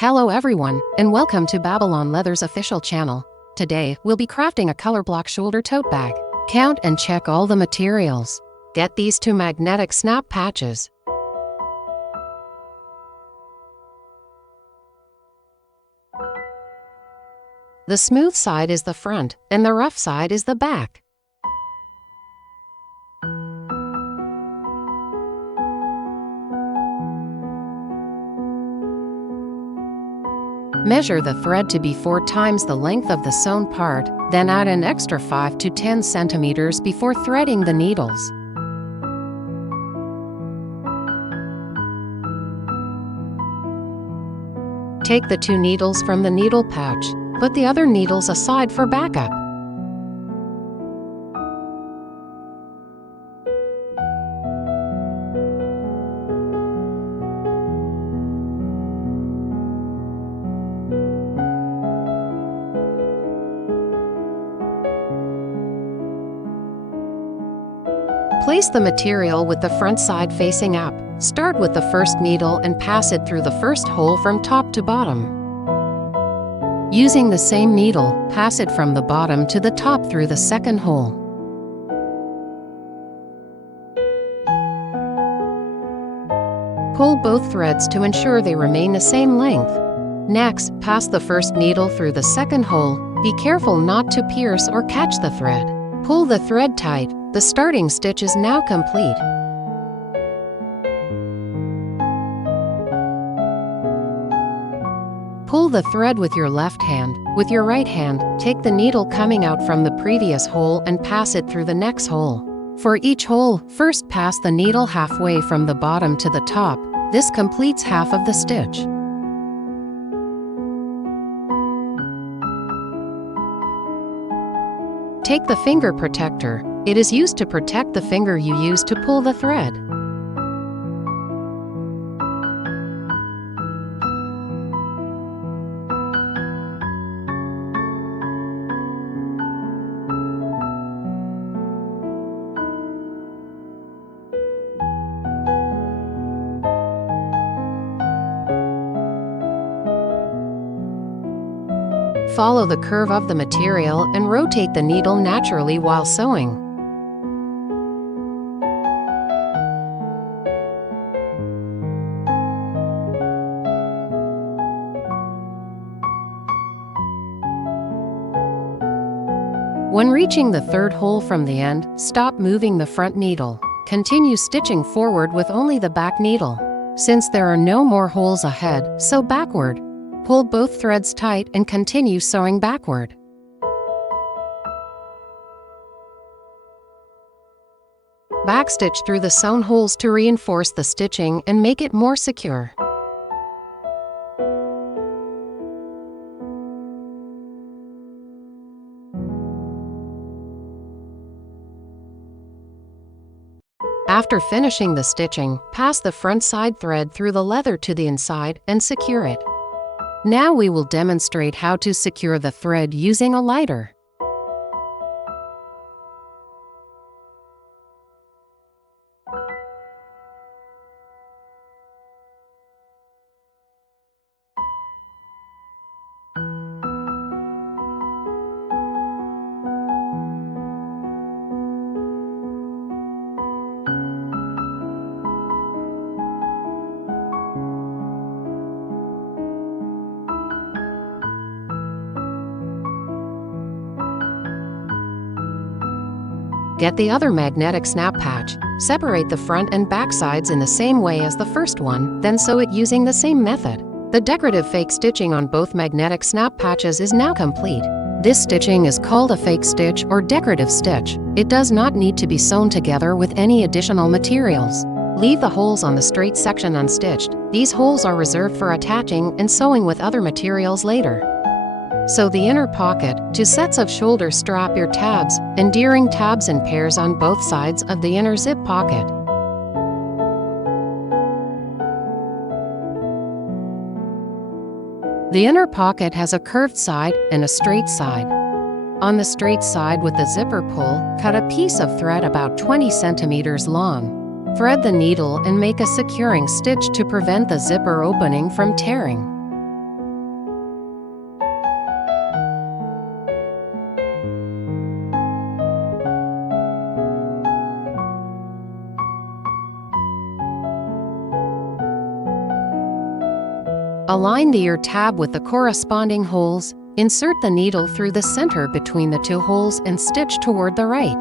Hello everyone, and welcome to Babylon Leather's official channel. Today, we'll be crafting a color block shoulder tote bag. Count and check all the materials. Get these 2 magnetic snap patches. The smooth side is the front, and the rough side is the back. Measure the thread to be 4 times the length of the sewn part, then add an extra 5 to 10 centimeters before threading the needles. Take the 2 needles from the needle pouch. Put the other needles aside for backup. Place the material with the front side facing up. Start with the first needle and pass it through the first hole from top to bottom. Using the same needle, pass it from the bottom to the top through the second hole. Pull both threads to ensure they remain the same length. Next, pass the first needle through the second hole. Be careful not to pierce or catch the thread. Pull the thread tight. The starting stitch is now complete. Pull the thread with your left hand. With your right hand, take the needle coming out from the previous hole and pass it through the next hole. For each hole, first pass the needle halfway from the bottom to the top. This completes half of the stitch. Take the finger protector. It is used to protect the finger you use to pull the thread. Follow the curve of the material and rotate the needle naturally while sewing. When reaching the third hole from the end, stop moving the front needle. Continue stitching forward with only the back needle. Since there are no more holes ahead, sew backward. Pull both threads tight and continue sewing backward. Backstitch through the sewn holes to reinforce the stitching and make it more secure. After finishing the stitching, pass the front side thread through the leather to the inside and secure it. Now we will demonstrate how to secure the thread using a lighter. Get the other magnetic snap patch. Separate the front and back sides in the same way as the first one, then sew it using the same method. The decorative fake stitching on both magnetic snap patches is now complete. This stitching is called a fake stitch or decorative stitch. It does not need to be sewn together with any additional materials. Leave the holes on the straight section unstitched. These holes are reserved for attaching and sewing with other materials later. Sew the inner pocket. To sets of shoulder strap your tabs, endearing tabs in pairs on both sides of the inner zip pocket. The inner pocket has a curved side and a straight side. On the straight side with the zipper pull, cut a piece of thread about 20 centimeters long. Thread the needle and make a securing stitch to prevent the zipper opening from tearing. Align the ear tab with the corresponding holes, insert the needle through the center between the two holes and stitch toward the right.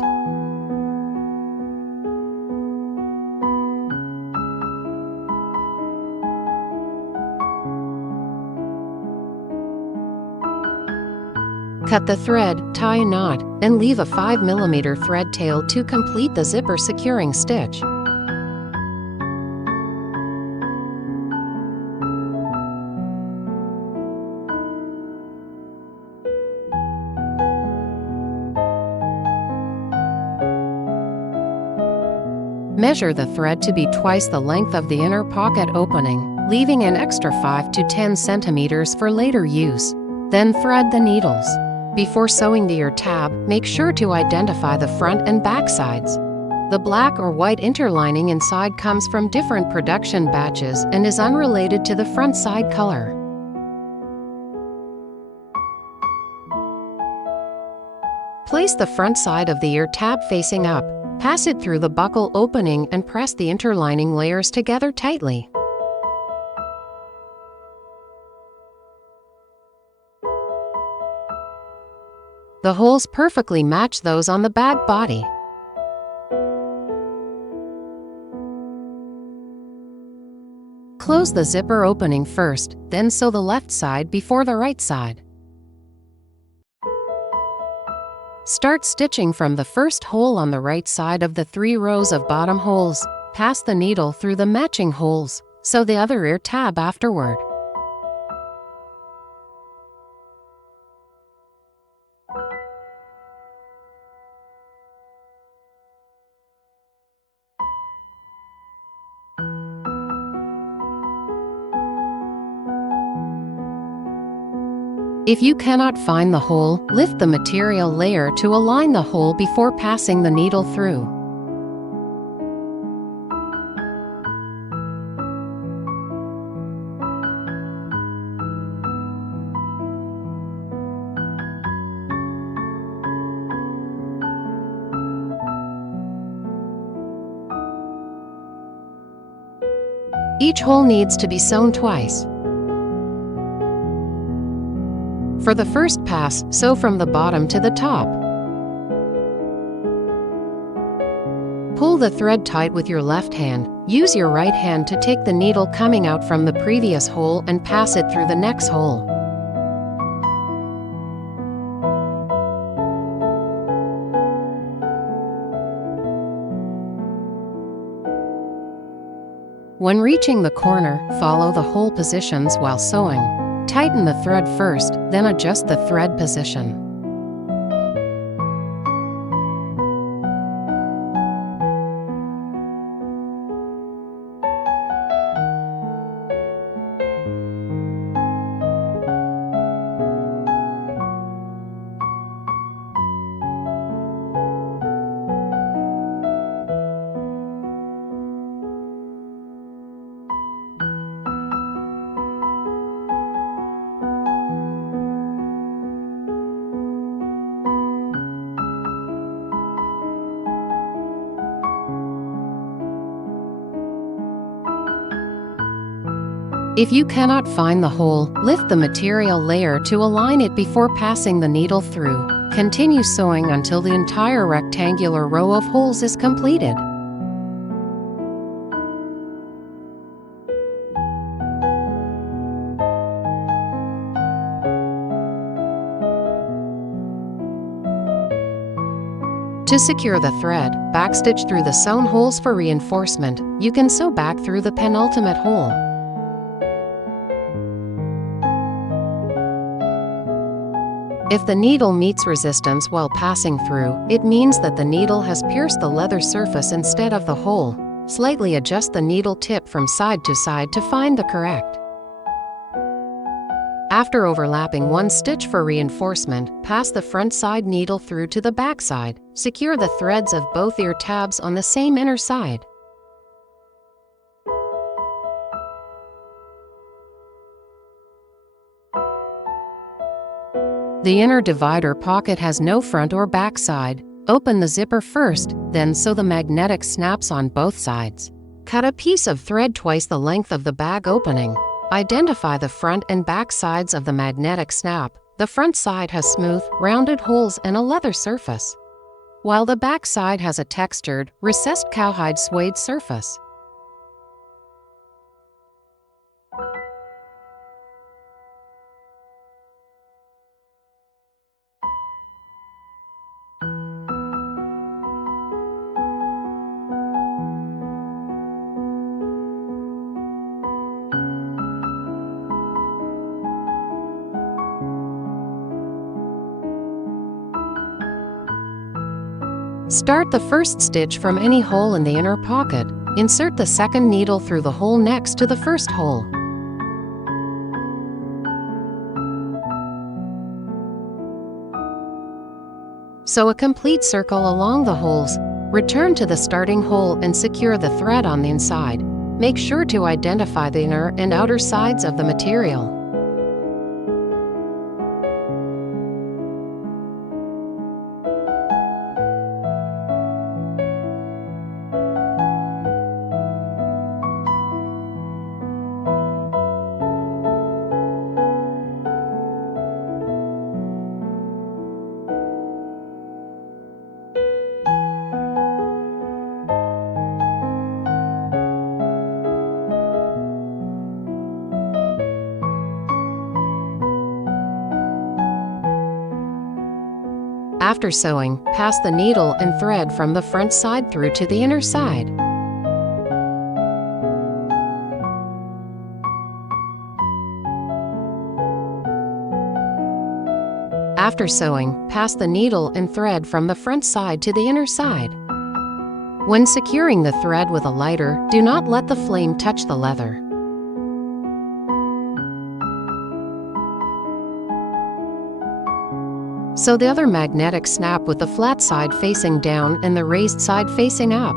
Cut the thread, tie a knot, and leave a 5 mm thread tail to complete the zipper securing stitch. Measure the thread to be twice the length of the inner pocket opening, leaving an extra 5 to 10 centimeters for later use. Then thread the needles. Before sewing the ear tab, make sure to identify the front and back sides. The black or white interlining inside comes from different production batches and is unrelated to the front side color. Place the front side of the ear tab facing up. Pass it through the buckle opening and press the interlining layers together tightly. The holes perfectly match those on the bag body. Close the zipper opening first, then sew the left side before the right side. Start stitching from the first hole on the right side of the 3 rows of bottom holes. Pass the needle through the matching holes. Sew the other ear tab afterward. If you cannot find the hole, lift the material layer to align the hole before passing the needle through. Each hole needs to be sewn twice. For the first pass, sew from the bottom to the top. Pull the thread tight with your left hand. Use your right hand to take the needle coming out from the previous hole and pass it through the next hole. When reaching the corner, follow the hole positions while sewing. Tighten the thread first, then adjust the thread position. If you cannot find the hole, lift the material layer to align it before passing the needle through. Continue sewing until the entire rectangular row of holes is completed. To secure the thread, backstitch through the sewn holes for reinforcement. You can sew back through the penultimate hole. If the needle meets resistance while passing through, it means that the needle has pierced the leather surface instead of the hole. Slightly adjust the needle tip from side to side to find the correct. After overlapping one stitch for reinforcement, pass the front side needle through to the back side. Secure the threads of both ear tabs on the same inner side. The inner divider pocket has no front or back side. Open the zipper first, then sew the magnetic snaps on both sides. Cut a piece of thread twice the length of the bag opening. Identify the front and back sides of the magnetic snap. The front side has smooth, rounded holes and a leather surface, while the back side has a textured, recessed cowhide suede surface. Start the first stitch from any hole in the inner pocket. Insert the second needle through the hole next to the first hole. Sew a complete circle along the holes. Return to the starting hole and secure the thread on the inside. Make sure to identify the inner and outer sides of the material. After sewing, pass the needle and thread from the front side through to the inner side. After sewing, pass the needle and thread from the front side to the inner side. When securing the thread with a lighter, do not let the flame touch the leather. Sew the other magnetic snap with the flat side facing down and the raised side facing up.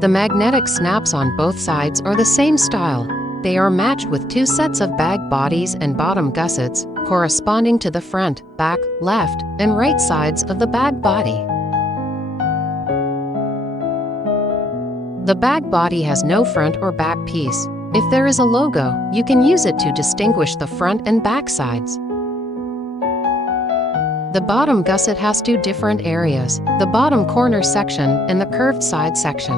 The magnetic snaps on both sides are the same style. They are matched with 2 sets of bag bodies and bottom gussets, corresponding to the front, back, left, and right sides of the bag body. The bag body has no front or back piece. If there is a logo, you can use it to distinguish the front and back sides. The bottom gusset has 2 different areas, the bottom corner section and the curved side section.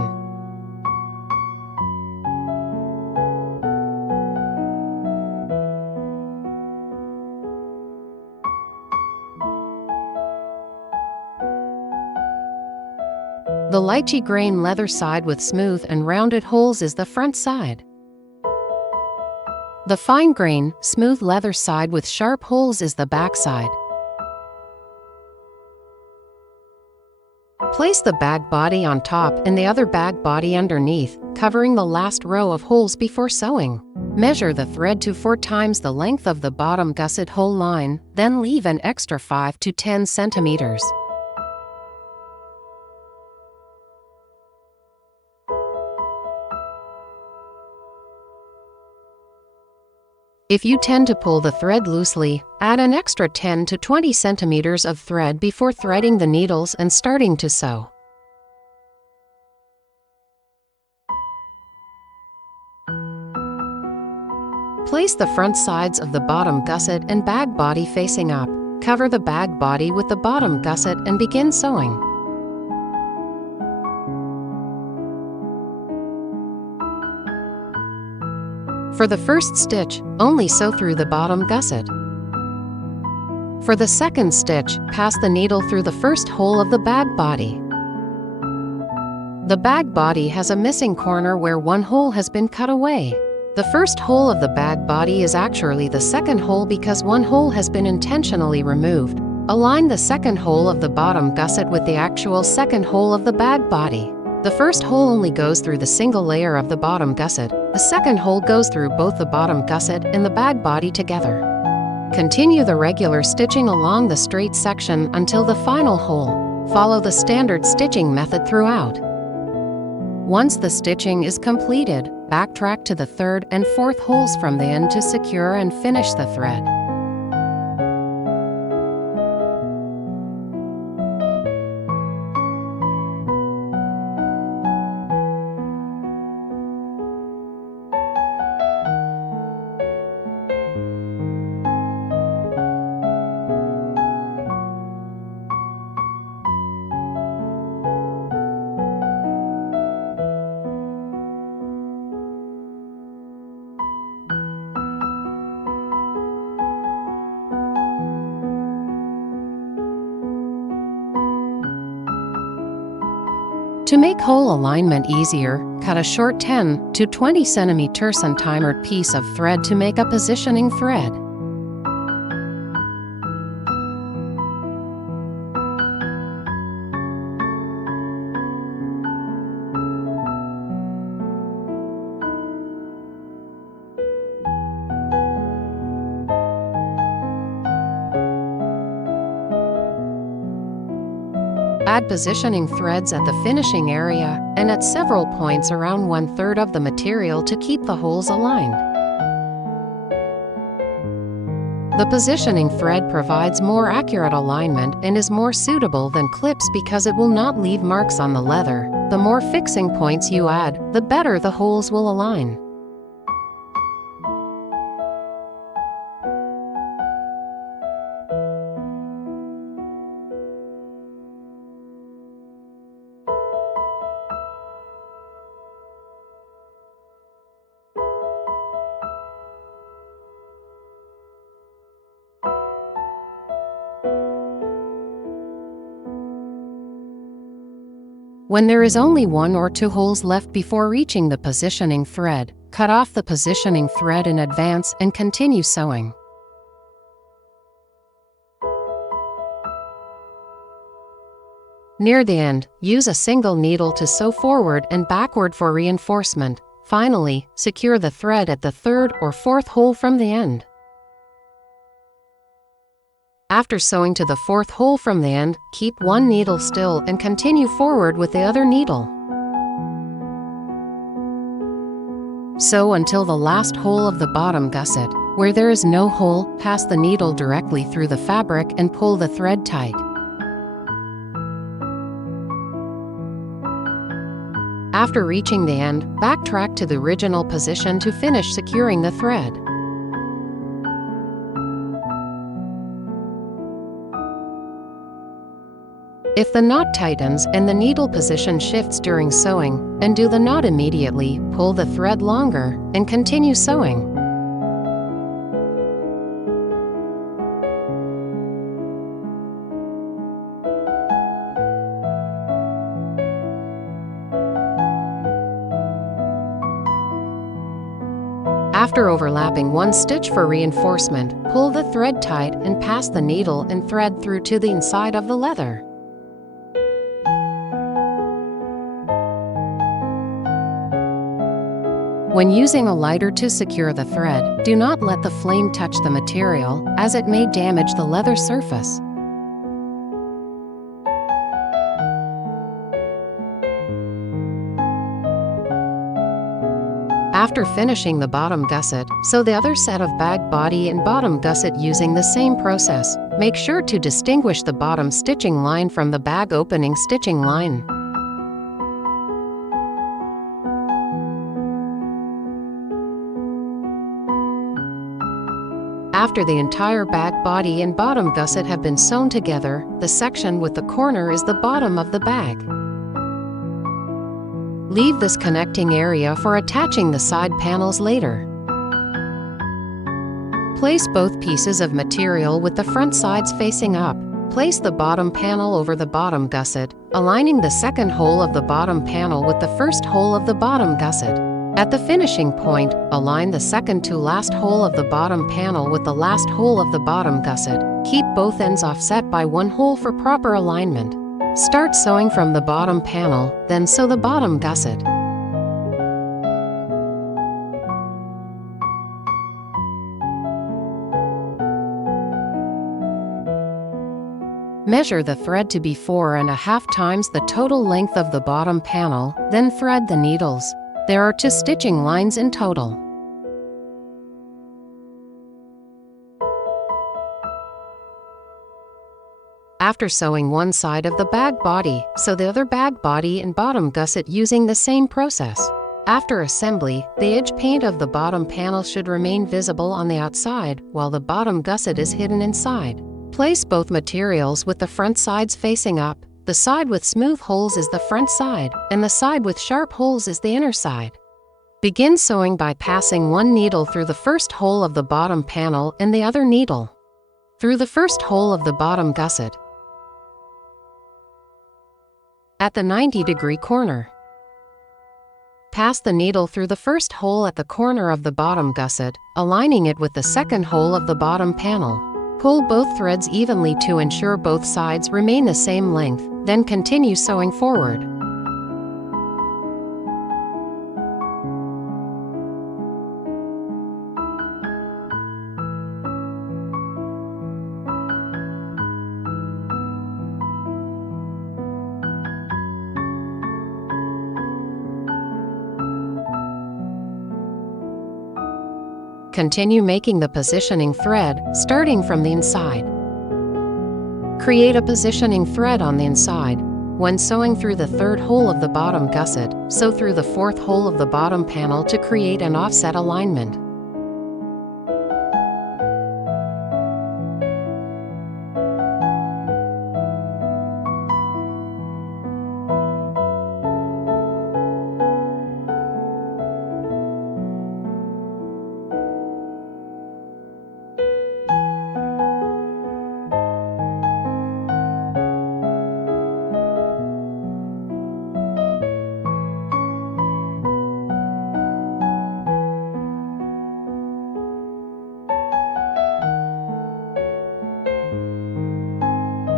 The lychee grain leather side with smooth and rounded holes is the front side. The fine grain, smooth leather side with sharp holes is the back side. Place the bag body on top and the other bag body underneath, covering the last row of holes before sewing. Measure the thread to 4 times the length of the bottom gusset hole line, then leave an extra 5 to 10 centimeters. If you tend to pull the thread loosely, add an extra 10 to 20 centimeters of thread before threading the needles and starting to sew. Place the front sides of the bottom gusset and bag body facing up. Cover the bag body with the bottom gusset and begin sewing. For the first stitch, only sew through the bottom gusset. For the second stitch, pass the needle through the first hole of the bag body. The bag body has a missing corner where one hole has been cut away. The first hole of the bag body is actually the second hole because one hole has been intentionally removed. Align the second hole of the bottom gusset with the actual second hole of the bag body. The first hole only goes through the single layer of the bottom gusset. The second hole goes through both the bottom gusset and the bag body together. Continue the regular stitching along the straight section until the final hole. Follow the standard stitching method throughout. Once the stitching is completed, backtrack to the third and fourth holes from the end to secure and finish the thread. To make hole alignment easier, cut a short 10 to 20 cm centimetered piece of thread to make a positioning thread. Add positioning threads at the finishing area and at several points around 1/3 of the material to keep the holes aligned. The positioning thread provides more accurate alignment and is more suitable than clips because it will not leave marks on the leather. The more fixing points you add, the better the holes will align. When there is only 1 or 2 holes left before reaching the positioning thread, cut off the positioning thread in advance and continue sewing. Near the end, use a single needle to sew forward and backward for reinforcement. Finally, secure the thread at the 3rd or 4th hole from the end. After sewing to the 4th hole from the end, keep one needle still and continue forward with the other needle. Sew until the last hole of the bottom gusset. Where there is no hole, pass the needle directly through the fabric and pull the thread tight. After reaching the end, backtrack to the original position to finish securing the thread. If the knot tightens and the needle position shifts during sewing, undo the knot immediately, pull the thread longer, and continue sewing. After overlapping one stitch for reinforcement, pull the thread tight and pass the needle and thread through to the inside of the leather. When using a lighter to secure the thread, do not let the flame touch the material, as it may damage the leather surface. After finishing the bottom gusset, sew the other set of bag body and bottom gusset using the same process. Make sure to distinguish the bottom stitching line from the bag opening stitching line. After the entire bag body and bottom gusset have been sewn together, the section with the corner is the bottom of the bag. Leave this connecting area for attaching the side panels later. Place both pieces of material with the front sides facing up. Place the bottom panel over the bottom gusset, aligning the second hole of the bottom panel with the first hole of the bottom gusset. At the finishing point, align the second to last hole of the bottom panel with the last hole of the bottom gusset. Keep both ends offset by 1 hole for proper alignment. Start sewing from the bottom panel, then sew the bottom gusset. Measure the thread to be 4.5 times the total length of the bottom panel, then thread the needles. There are 2 stitching lines in total. After sewing one side of the bag body, sew the other bag body and bottom gusset using the same process. After assembly, the edge paint of the bottom panel should remain visible on the outside, while the bottom gusset is hidden inside. Place both materials with the front sides facing up. The side with smooth holes is the front side, and the side with sharp holes is the inner side. Begin sewing by passing one needle through the first hole of the bottom panel and the other needle through the first hole of the bottom gusset. at the 90-degree corner. Pass the needle through the first hole at the corner of the bottom gusset, aligning it with the second hole of the bottom panel. Pull both threads evenly to ensure both sides remain the same length, then continue sewing forward. Continue making the positioning thread, starting from the inside. Create a positioning thread on the inside. When sewing through the third hole of the bottom gusset, sew through the fourth hole of the bottom panel to create an offset alignment.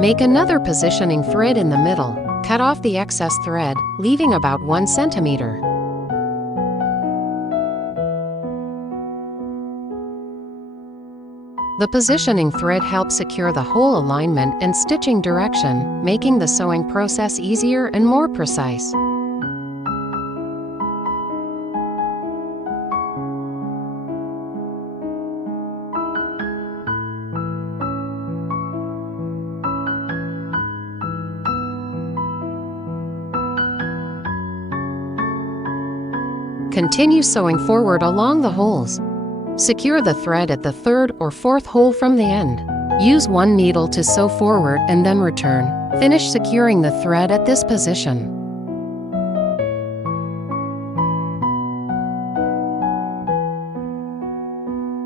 Make another positioning thread in the middle. Cut off the excess thread, leaving about 1 centimeter. The positioning thread helps secure the hole alignment and stitching direction, making the sewing process easier and more precise. Continue sewing forward along the holes. Secure the thread at the third or fourth hole from the end. Use one needle to sew forward and then return. Finish securing the thread at this position.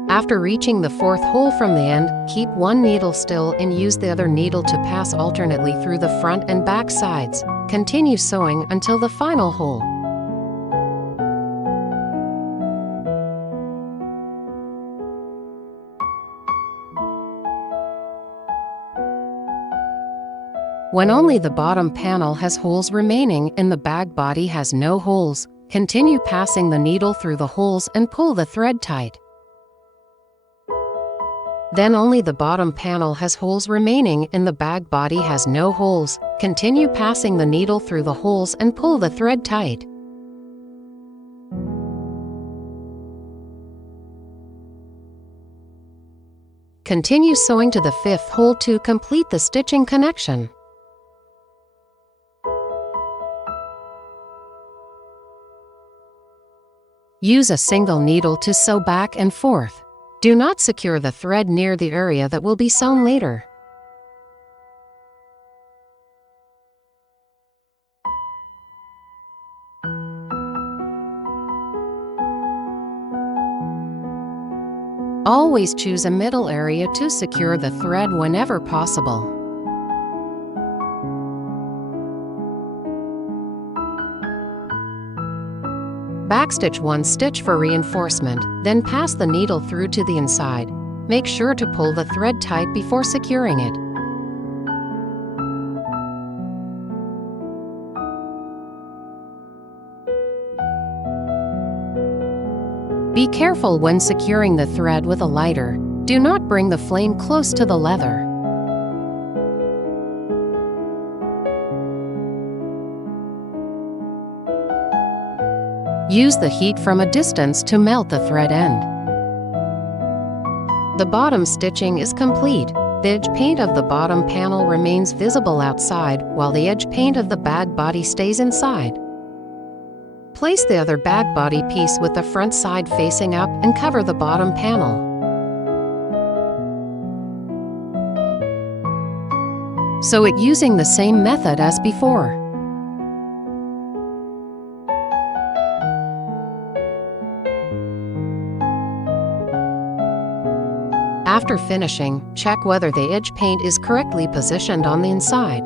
After reaching the fourth hole from the end, keep one needle still and use the other needle to pass alternately through the front and back sides. Continue sewing until the final hole. When only the bottom panel has holes remaining and the bag body has no holes, continue passing the needle through the holes and pull the thread tight. Then only the bottom panel has holes remaining and the bag body has no holes. Continue passing the needle through the holes and pull the thread tight. Continue sewing to the fifth hole to complete the stitching connection. Use a single needle to sew back and forth. Do not secure the thread near the area that will be sewn later. Always choose a middle area to secure the thread whenever possible. Backstitch one stitch for reinforcement, then pass the needle through to the inside. Make sure to pull the thread tight before securing it. Be careful when securing the thread with a lighter. Do not bring the flame close to the leather. Use the heat from a distance to melt the thread end. The bottom stitching is complete. The edge paint of the bottom panel remains visible outside, while the edge paint of the bag body stays inside. Place the other bag body piece with the front side facing up and cover the bottom panel. Sew it using the same method as before. After finishing, check whether the edge paint is correctly positioned on the inside.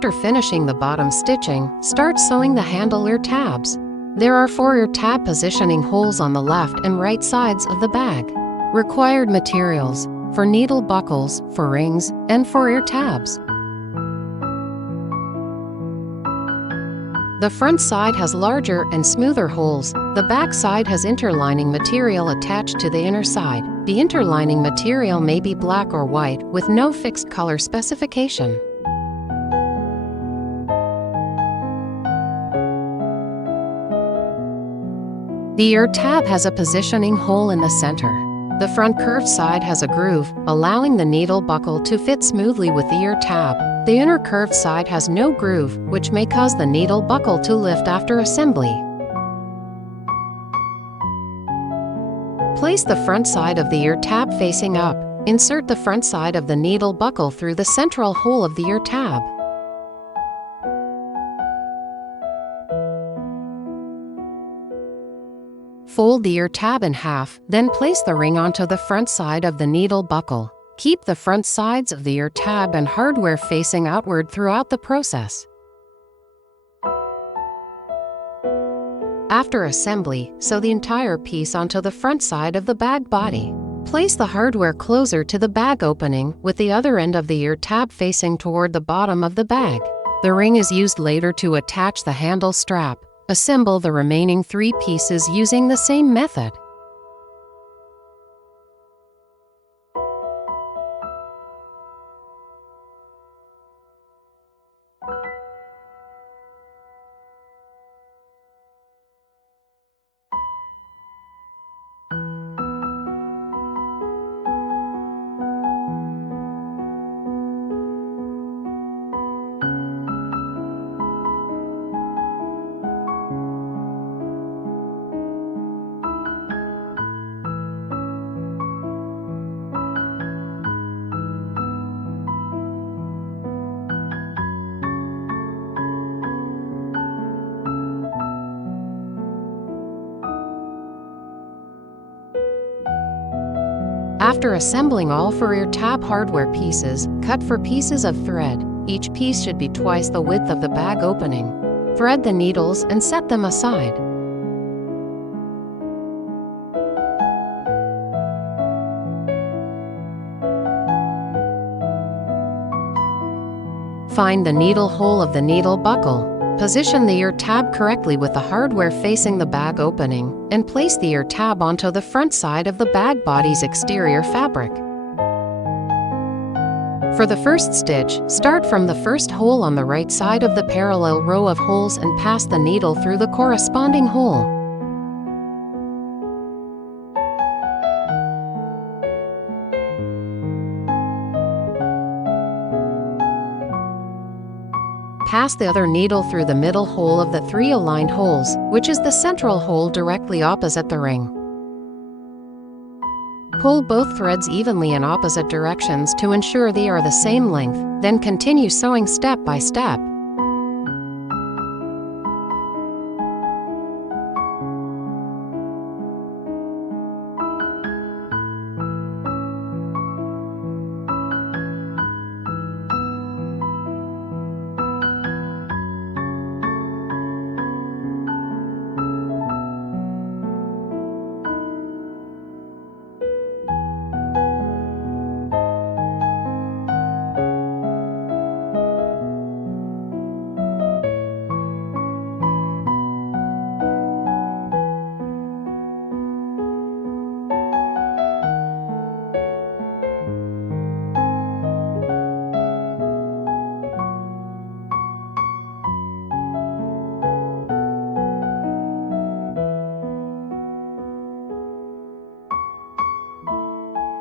After finishing the bottom stitching, start sewing the handle ear tabs. There are 4 ear tab positioning holes on the left and right sides of the bag. Required materials: for needle buckles, for rings, and for ear tabs. The front side has larger and smoother holes. The back side has interlining material attached to the inner side. The interlining material may be black or white, with no fixed color specification. The ear tab has a positioning hole in the center. The front curved side has a groove, allowing the needle buckle to fit smoothly with the ear tab. The inner curved side has no groove, which may cause the needle buckle to lift after assembly. Place the front side of the ear tab facing up. Insert the front side of the needle buckle through the central hole of the ear tab. Fold the ear tab in half, then place the ring onto the front side of the needle buckle. Keep the front sides of the ear tab and hardware facing outward throughout the process. After assembly, sew the entire piece onto the front side of the bag body. Place the hardware closer to the bag opening, with the other end of the ear tab facing toward the bottom of the bag. The ring is used later to attach the handle strap. Assemble the remaining 3 pieces using the same method. After assembling all 4 ear tab hardware pieces, cut for pieces of thread. Each piece should be twice the width of the bag opening. Thread the needles and set them aside. Find the needle hole of the needle buckle. Position the ear tab correctly with the hardware facing the bag opening, and place the ear tab onto the front side of the bag body's exterior fabric. For the first stitch, start from the first hole on the right side of the parallel row of holes and pass the needle through the corresponding hole. Pass the other needle through the middle hole of the 3 aligned holes, which is the central hole directly opposite the ring. Pull both threads evenly in opposite directions to ensure they are the same length, then continue sewing step by step.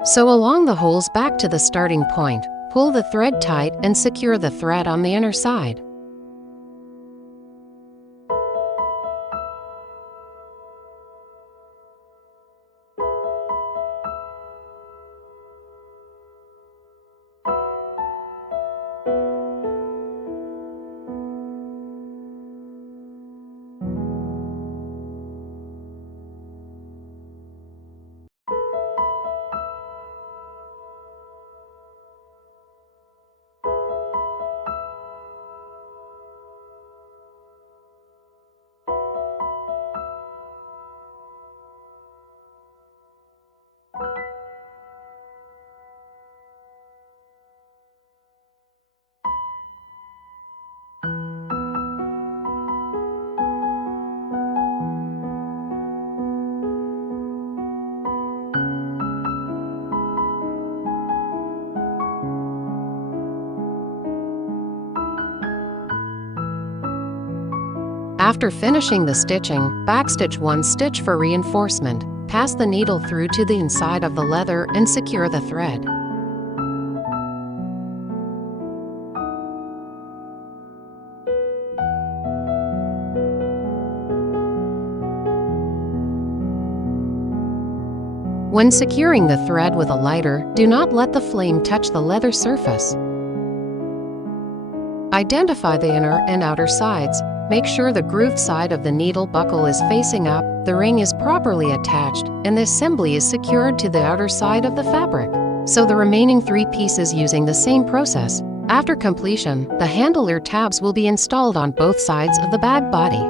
Sew along the holes back to the starting point. Pull the thread tight and secure the thread on the inner side. After finishing the stitching, backstitch one stitch for reinforcement. Pass the needle through to the inside of the leather and secure the thread. When securing the thread with a lighter, do not let the flame touch the leather surface. Identify the inner and outer sides. Make sure the grooved side of the needle buckle is facing up, the ring is properly attached, and the assembly is secured to the outer side of the fabric. Sew the remaining 3 pieces using the same process. After completion, the handle tabs will be installed on both sides of the bag body.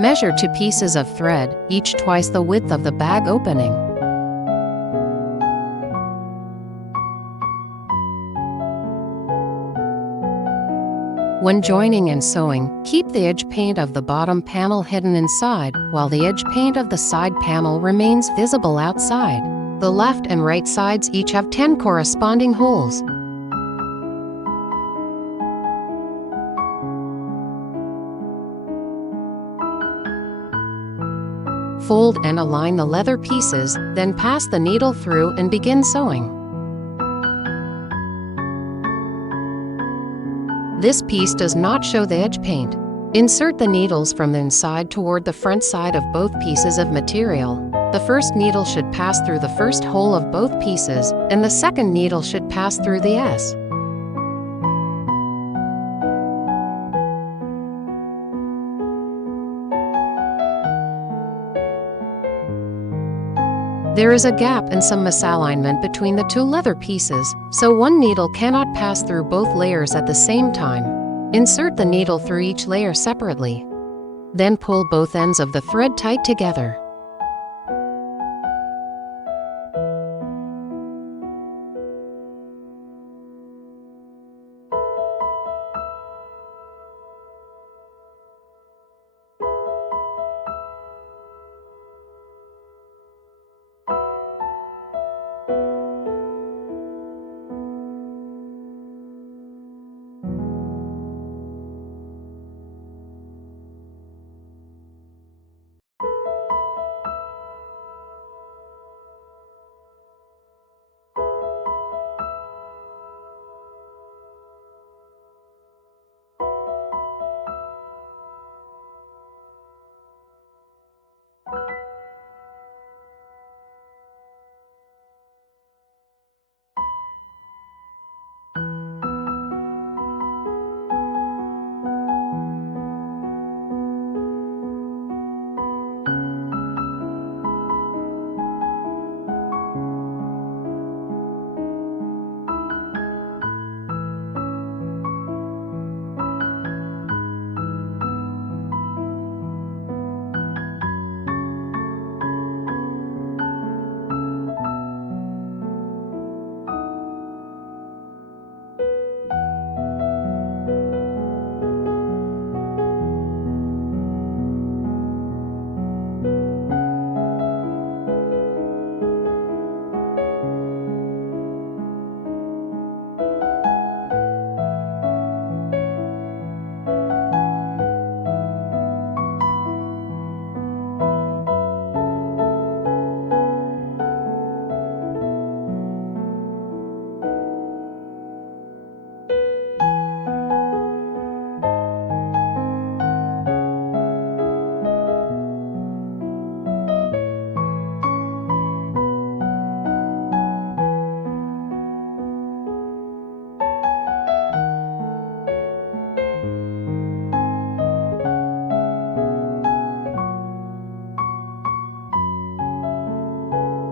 Measure 2 pieces of thread, each twice the width of the bag opening. When joining and sewing, keep the edge paint of the bottom panel hidden inside, while the edge paint of the side panel remains visible outside. The left and right sides each have 10 corresponding holes. Fold and align the leather pieces, then pass the needle through and begin sewing. This piece does not show the edge paint. Insert the needles from the inside toward the front side of both pieces of material. The first needle should pass through the first hole of both pieces, and the second needle should pass through the S. There is a gap and some misalignment between the 2 leather pieces, so one needle cannot pass through both layers at the same time. Insert the needle through each layer separately. Then pull both ends of the thread tight together.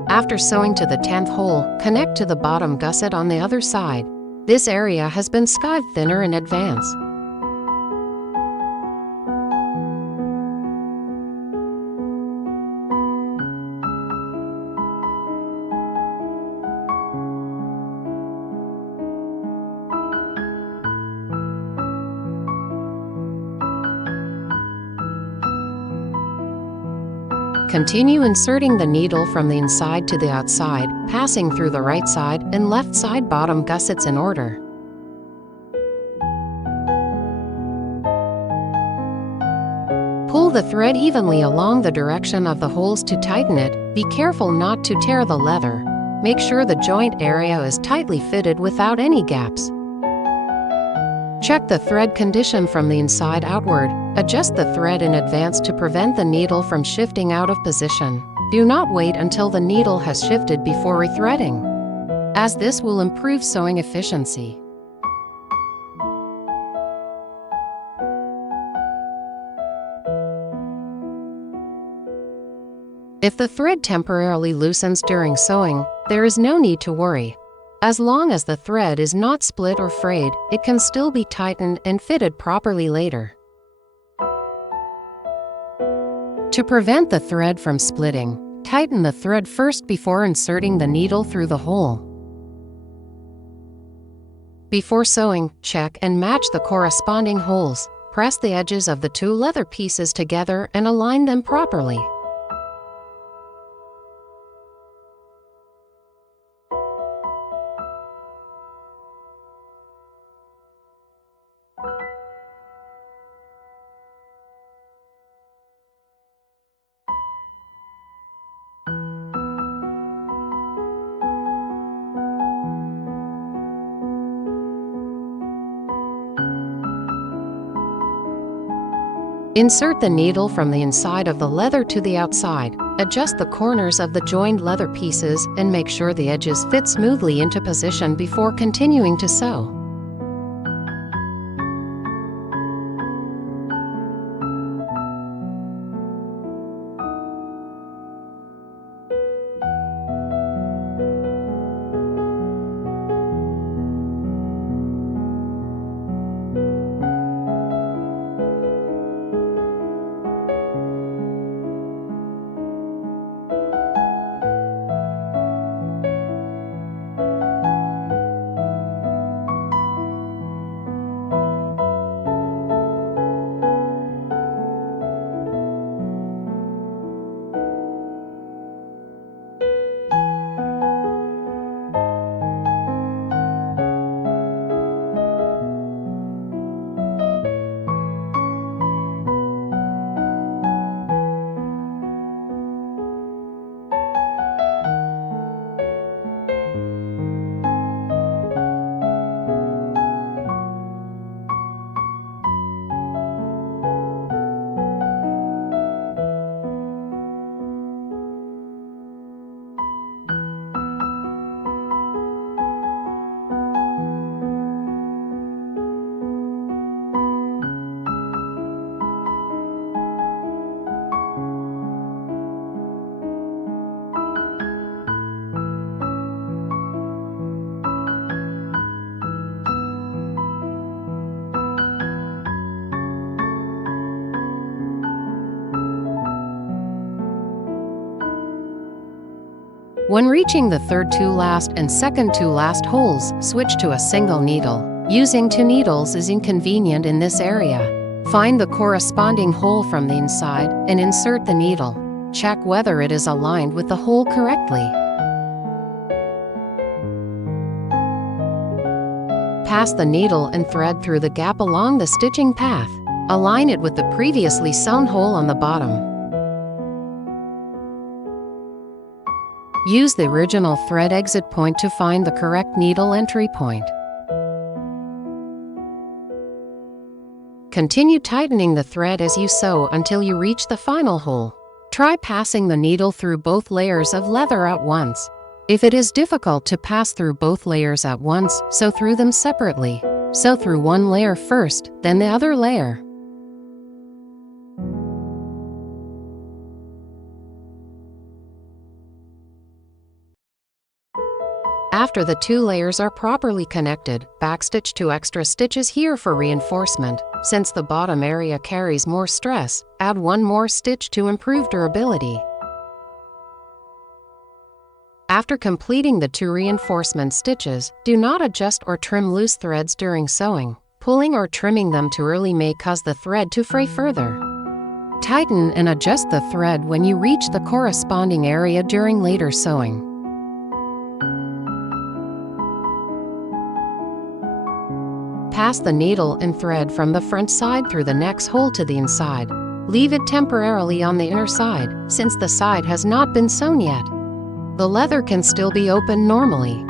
After sewing to the 10th hole, connect to the bottom gusset on the other side. This area has been skived thinner in advance. Continue inserting the needle from the inside to the outside, passing through the right side and left side bottom gussets in order. Pull the thread evenly along the direction of the holes to tighten it. Be careful not to tear the leather. Make sure the joint area is tightly fitted without any gaps. Check the thread condition from the inside outward. Adjust the thread in advance to prevent the needle from shifting out of position. Do not wait until the needle has shifted before rethreading, as this will improve sewing efficiency. If the thread temporarily loosens during sewing, there is no need to worry. As long as the thread is not split or frayed, it can still be tightened and fitted properly later. To prevent the thread from splitting, tighten the thread first before inserting the needle through the hole. Before sewing, check and match the corresponding holes. Press the edges of the two leather pieces together and align them properly. Insert the needle from the inside of the leather to the outside. Adjust the corners of the joined leather pieces and make sure the edges fit smoothly into position before continuing to sew. When reaching the third to last and second to last holes, switch to a single needle. Using two needles is inconvenient in this area. Find the corresponding hole from the inside and insert the needle. Check whether it is aligned with the hole correctly. Pass the needle and thread through the gap along the stitching path. Align it with the previously sewn hole on the bottom. Use the original thread exit point to find the correct needle entry point. Continue tightening the thread as you sew until you reach the final hole. Try passing the needle through both layers of leather at once. If it is difficult to pass through both layers at once, sew through them separately. Sew through one layer first, then the other layer. After the two layers are properly connected, backstitch 2 extra stitches here for reinforcement. Since the bottom area carries more stress, add 1 more stitch to improve durability. After completing the 2 reinforcement stitches, do not adjust or trim loose threads during sewing. Pulling or trimming them too early may cause the thread to fray further. Tighten and adjust the thread when you reach the corresponding area during later sewing. Pass the needle and thread from the front side through the next hole to the inside. Leave it temporarily on the inner side, since the side has not been sewn yet. The leather can still be opened normally.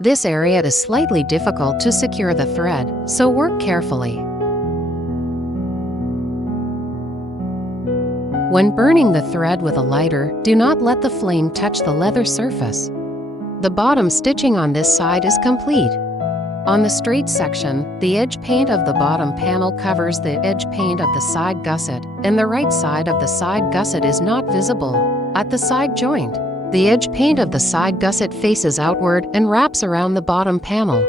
This area is slightly difficult to secure the thread, so work carefully. When burning the thread with a lighter, do not let the flame touch the leather surface. The bottom stitching on this side is complete. On the straight section, the edge paint of the bottom panel covers the edge paint of the side gusset, and the right side of the side gusset is not visible. At the side joint, the edge paint of the side gusset faces outward and wraps around the bottom panel.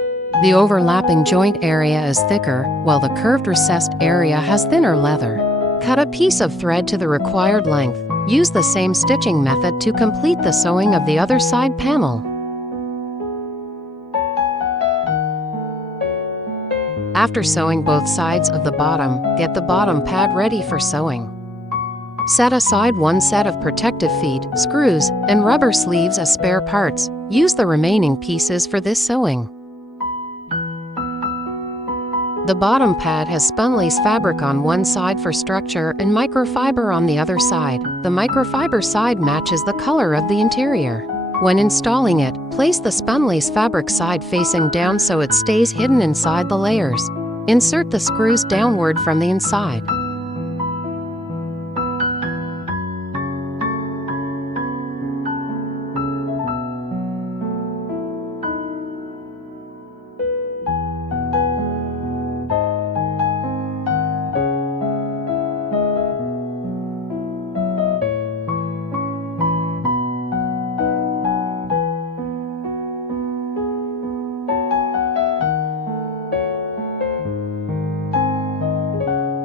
The overlapping joint area is thicker, while the curved recessed area has thinner leather. Cut a piece of thread to the required length. Use the same stitching method to complete the sewing of the other side panel. After sewing both sides of the bottom, get the bottom pad ready for sewing. Set aside one set of protective feet, screws, and rubber sleeves as spare parts. Use the remaining pieces for this sewing. The bottom pad has spun lace fabric on one side for structure and microfiber on the other side. The microfiber side matches the color of the interior. When installing it, place the spun lace fabric side facing down so it stays hidden inside the layers. Insert the screws downward from the inside.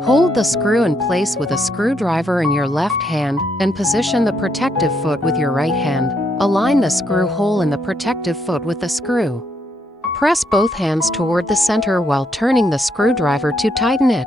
Hold the screw in place with a screwdriver in your left hand and position the protective foot with your right hand. Align the screw hole in the protective foot with the screw. Press both hands toward the center while turning the screwdriver to tighten it.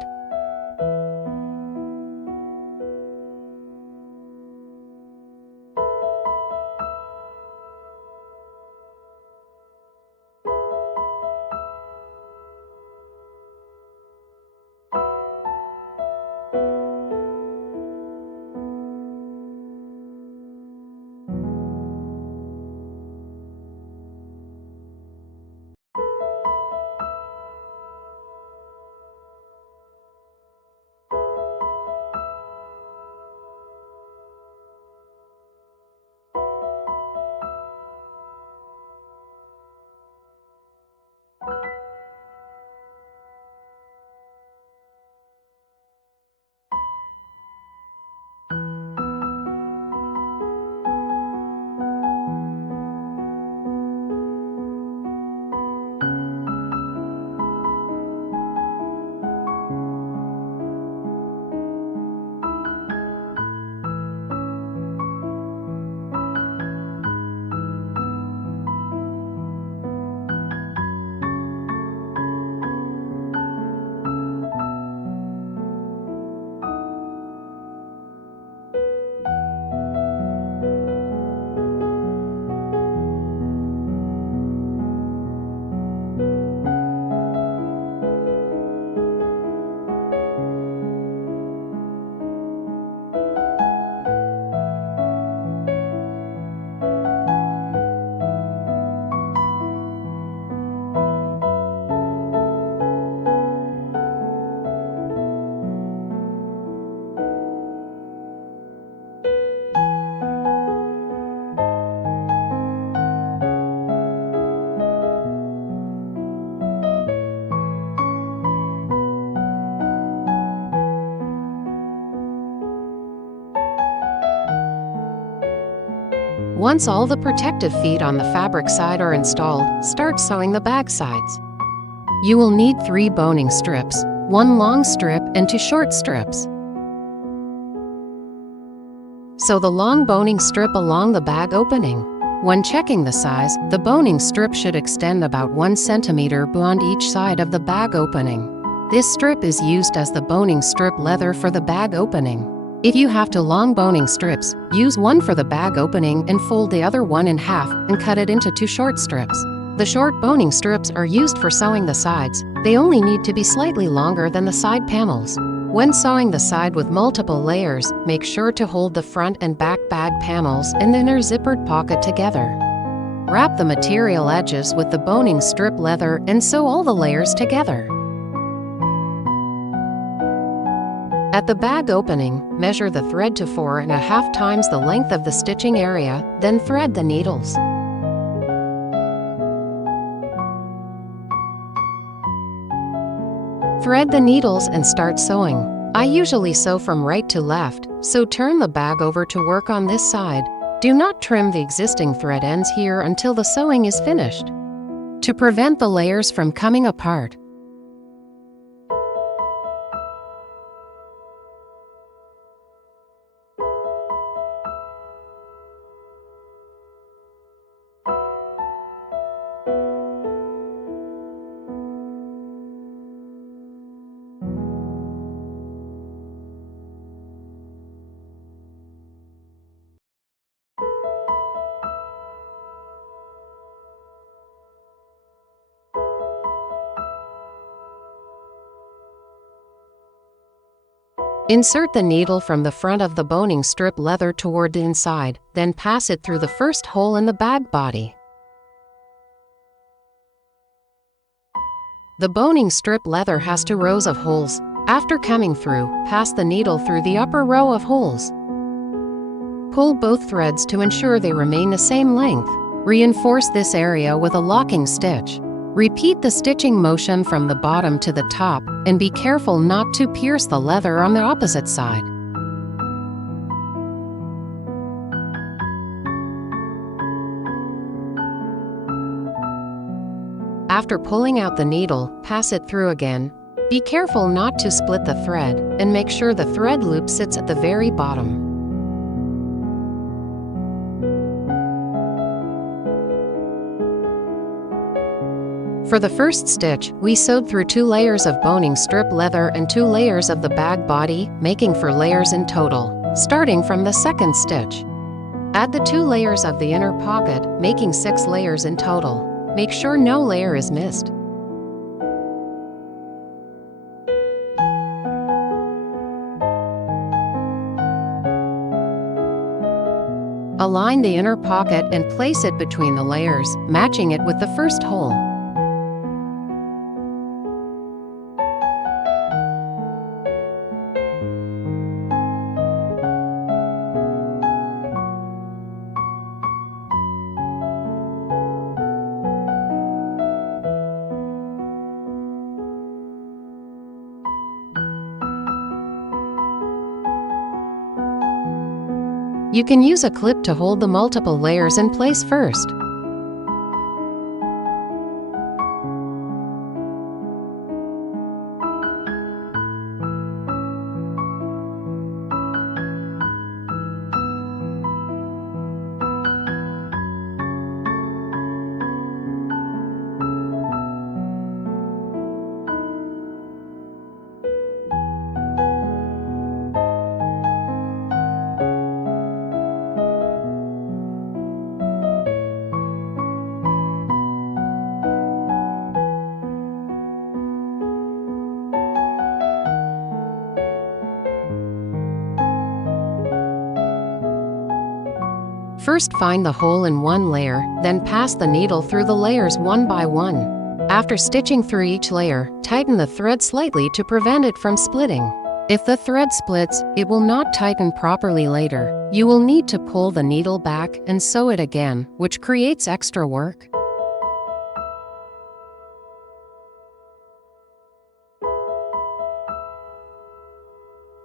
Once all the protective feet on the fabric side are installed, start sewing the bag sides. You will need 3 boning strips, 1 long strip and 2 short strips. Sew the long boning strip along the bag opening. When checking the size, the boning strip should extend about 1 centimeter beyond each side of the bag opening. This strip is used as the boning strip leather for the bag opening. If you have two long boning strips, use one for the bag opening and fold the other one in half and cut it into 2 short strips. The short boning strips are used for sewing the sides. They only need to be slightly longer than the side panels. When sewing the side with multiple layers, make sure to hold the front and back bag panels in the inner zippered pocket together. Wrap the material edges with the boning strip leather and sew all the layers together. At the bag opening, measure the thread to 4.5 times the length of the stitching area, then thread the needles. Thread the needles and start sewing. I usually sew from right to left, so turn the bag over to work on this side. Do not trim the existing thread ends here until the sewing is finished, to prevent the layers from coming apart. Insert the needle from the front of the boning strip leather toward the inside, then pass it through the first hole in the bag body. The boning strip leather has 2 rows of holes. After coming through, pass the needle through the upper row of holes. Pull both threads to ensure they remain the same length. Reinforce this area with a locking stitch. Repeat the stitching motion from the bottom to the top, and be careful not to pierce the leather on the opposite side. After pulling out the needle, pass it through again. Be careful not to split the thread, and make sure the thread loop sits at the very bottom. For the first stitch, we sewed through 2 layers of boning strip leather and 2 layers of the bag body, making 4 layers in total, starting from the second stitch. Add the 2 layers of the inner pocket, making 6 layers in total. Make sure no layer is missed. Align the inner pocket and place it between the layers, matching it with the first hole. You can use a clip to hold the multiple layers in place first. First find the hole in one layer, then pass the needle through the layers one by one. After stitching through each layer, tighten the thread slightly to prevent it from splitting. If the thread splits, it will not tighten properly later. You will need to pull the needle back and sew it again, which creates extra work.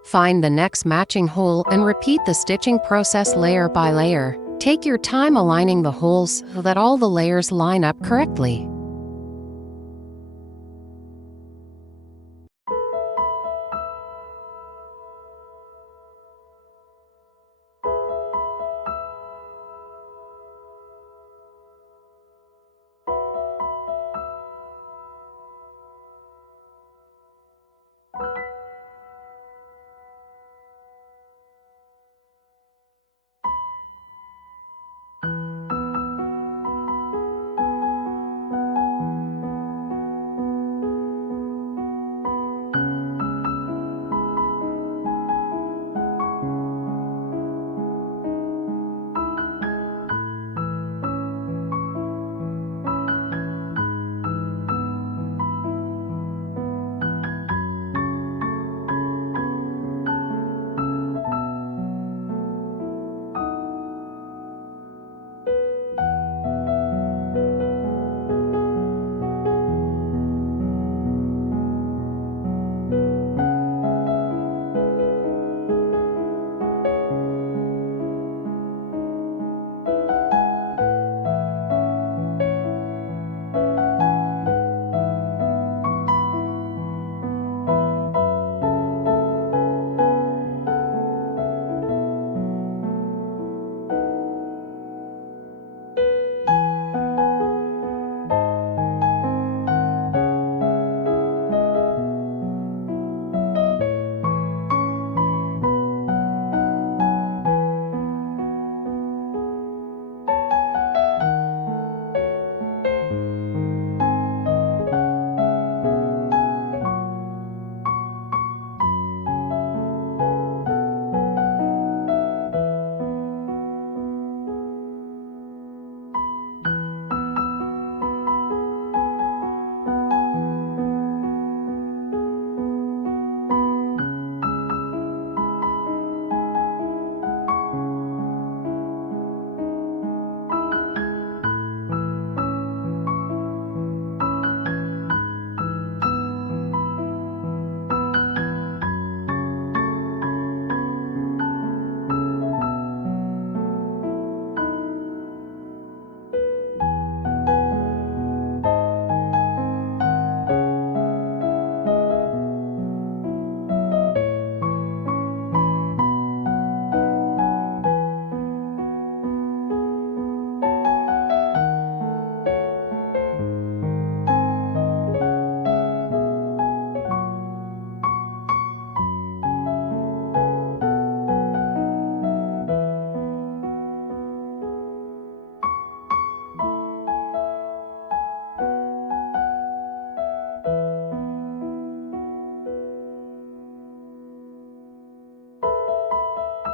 Find the next matching hole and repeat the stitching process layer by layer. Take your time aligning the holes so that all the layers line up correctly.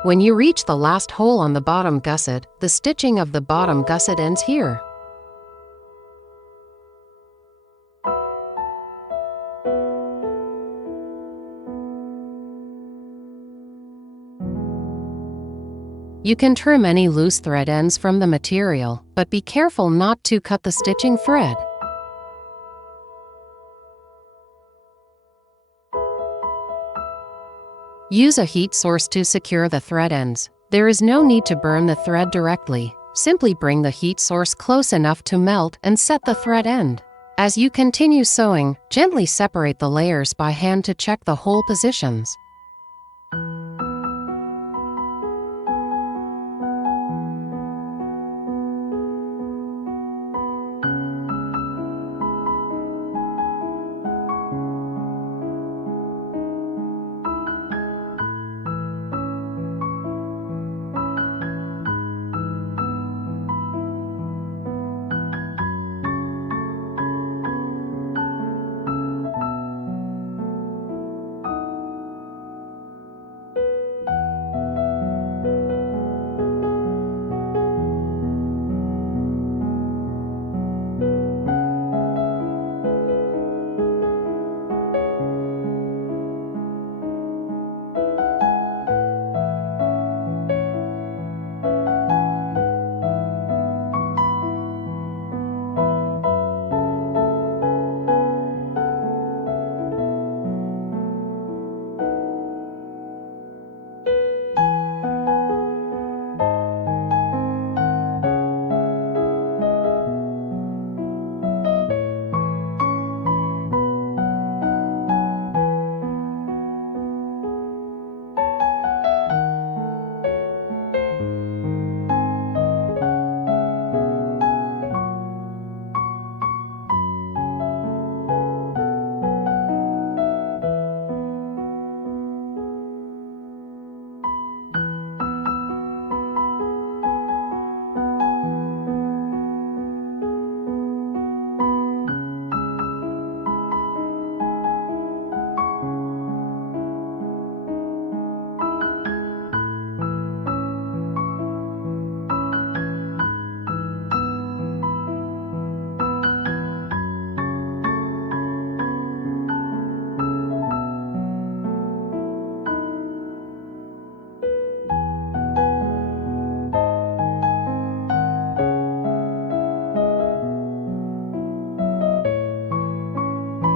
When you reach the last hole on the bottom gusset, the stitching of the bottom gusset ends here. You can trim any loose thread ends from the material, but be careful not to cut the stitching thread. Use a heat source to secure the thread ends. There is no need to burn the thread directly. Simply bring the heat source close enough to melt and set the thread end. As you continue sewing, gently separate the layers by hand to check the hole positions.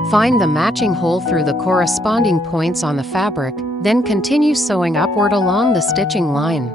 Find the matching hole through the corresponding points on the fabric, then continue sewing upward along the stitching line.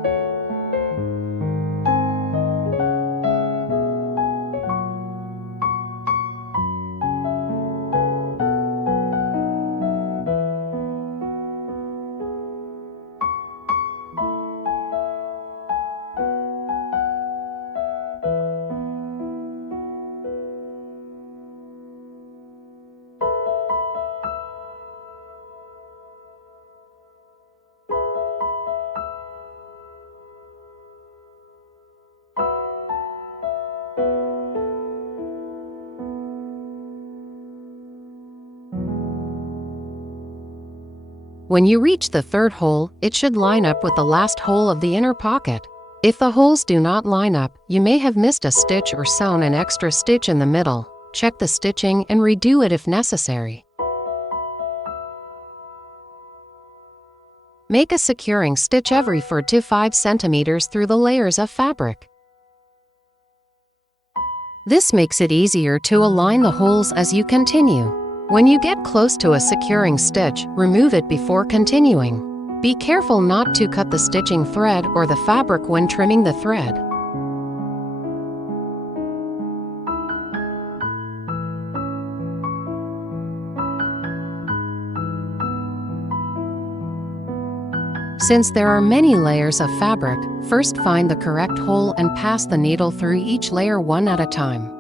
When you reach the third hole, it should line up with the last hole of the inner pocket. If the holes do not line up, you may have missed a stitch or sewn an extra stitch in the middle. Check the stitching and redo it if necessary. Make a securing stitch every 4 to 5 centimeters through the layers of fabric. This makes it easier to align the holes as you continue. When you get close to a securing stitch, remove it before continuing. Be careful not to cut the stitching thread or the fabric when trimming the thread. Since there are many layers of fabric, first find the correct hole and pass the needle through each layer one at a time.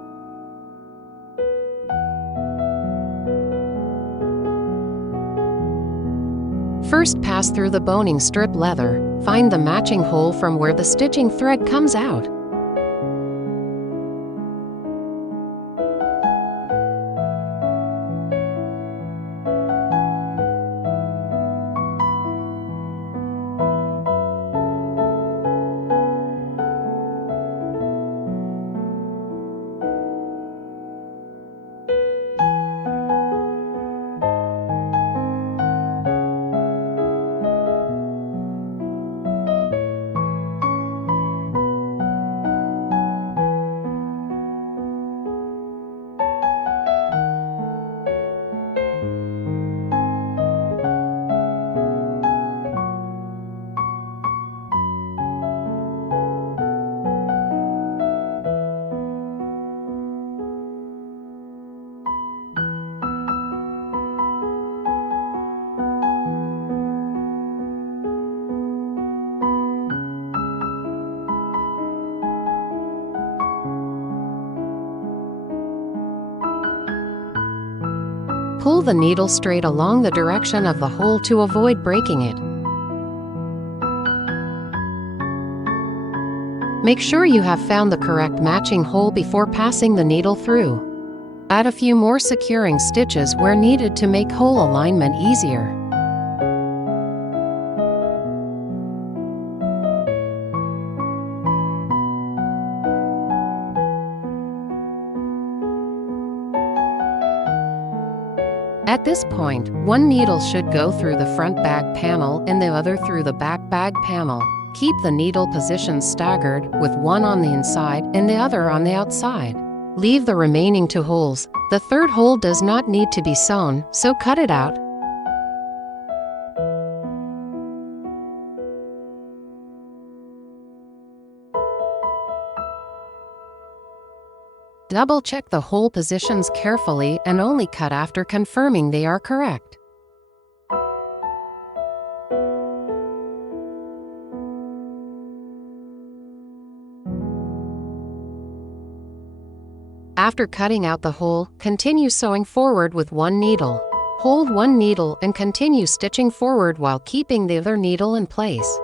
First, pass through the boning strip leather. Find the matching hole from where the stitching thread comes out. Pull the needle straight along the direction of the hole to avoid breaking it. Make sure you have found the correct matching hole before passing the needle through. Add a few more securing stitches where needed to make hole alignment easier. At this point, one needle should go through the front bag panel and the other through the back bag panel. Keep the needle positions staggered, with one on the inside and the other on the outside. Leave the remaining 2 holes. The third hole does not need to be sewn, so cut it out. Double-check the hole positions carefully and only cut after confirming they are correct. After cutting out the hole, continue sewing forward with one needle. Hold one needle and continue stitching forward while keeping the other needle in place.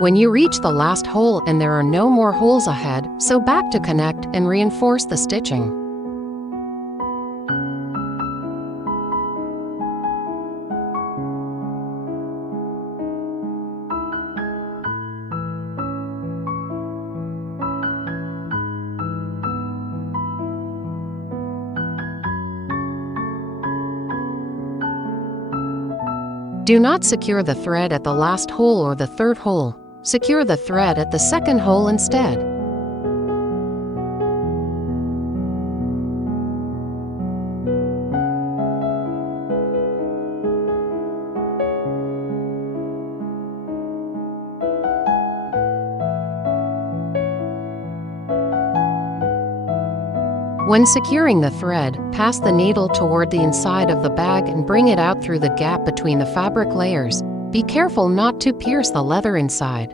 When you reach the last hole and there are no more holes ahead, sew back to connect and reinforce the stitching. Do not secure the thread at the last hole or the third hole. Secure the thread at the second hole instead. When securing the thread, pass the needle toward the inside of the bag and bring it out through the gap between the fabric layers. Be careful not to pierce the leather inside.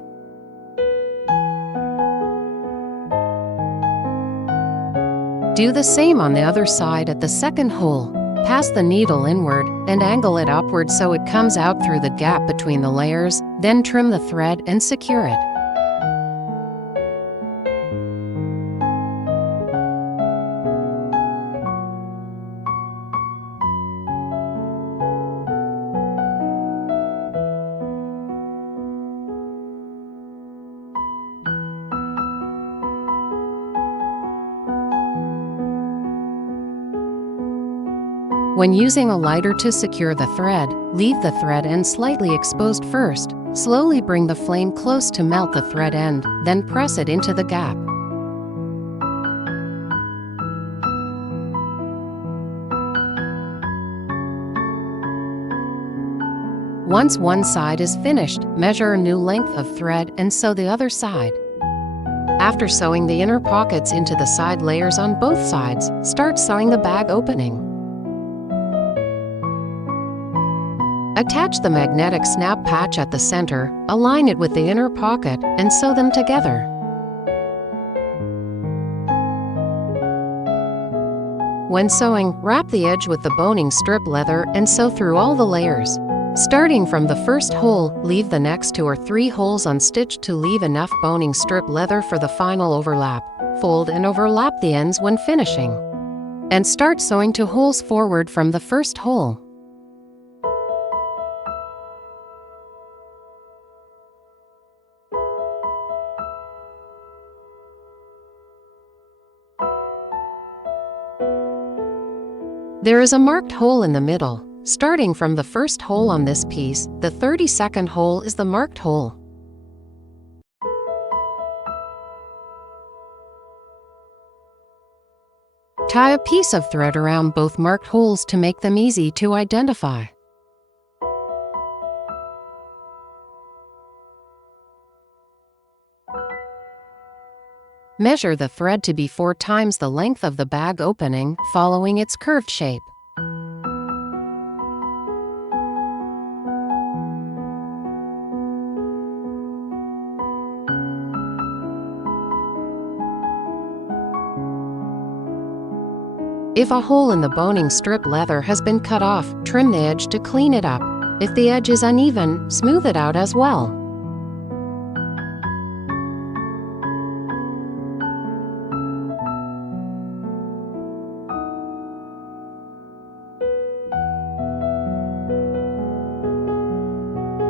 Do the same on the other side at the second hole. Pass the needle inward and angle it upward so it comes out through the gap between the layers, then trim the thread and secure it. When using a lighter to secure the thread, leave the thread end slightly exposed first. Slowly bring the flame close to melt the thread end, then press it into the gap. Once one side is finished, measure a new length of thread and sew the other side. After sewing the inner pockets into the side layers on both sides, start sewing the bag opening. Attach the magnetic snap patch at the center, align it with the inner pocket, and sew them together. When sewing, wrap the edge with the boning strip leather and sew through all the layers. Starting from the first hole, leave the next 2 or 3 holes unstitched to leave enough boning strip leather for the final overlap. Fold and overlap the ends when finishing. And start sewing 2 holes forward from the first hole. There is a marked hole in the middle. Starting from the first hole on this piece, the 32nd hole is the marked hole. Tie a piece of thread around both marked holes to make them easy to identify. Measure the thread to be 4 times the length of the bag opening, following its curved shape. If a hole in the boning strip leather has been cut off, trim the edge to clean it up. If the edge is uneven, smooth it out as well.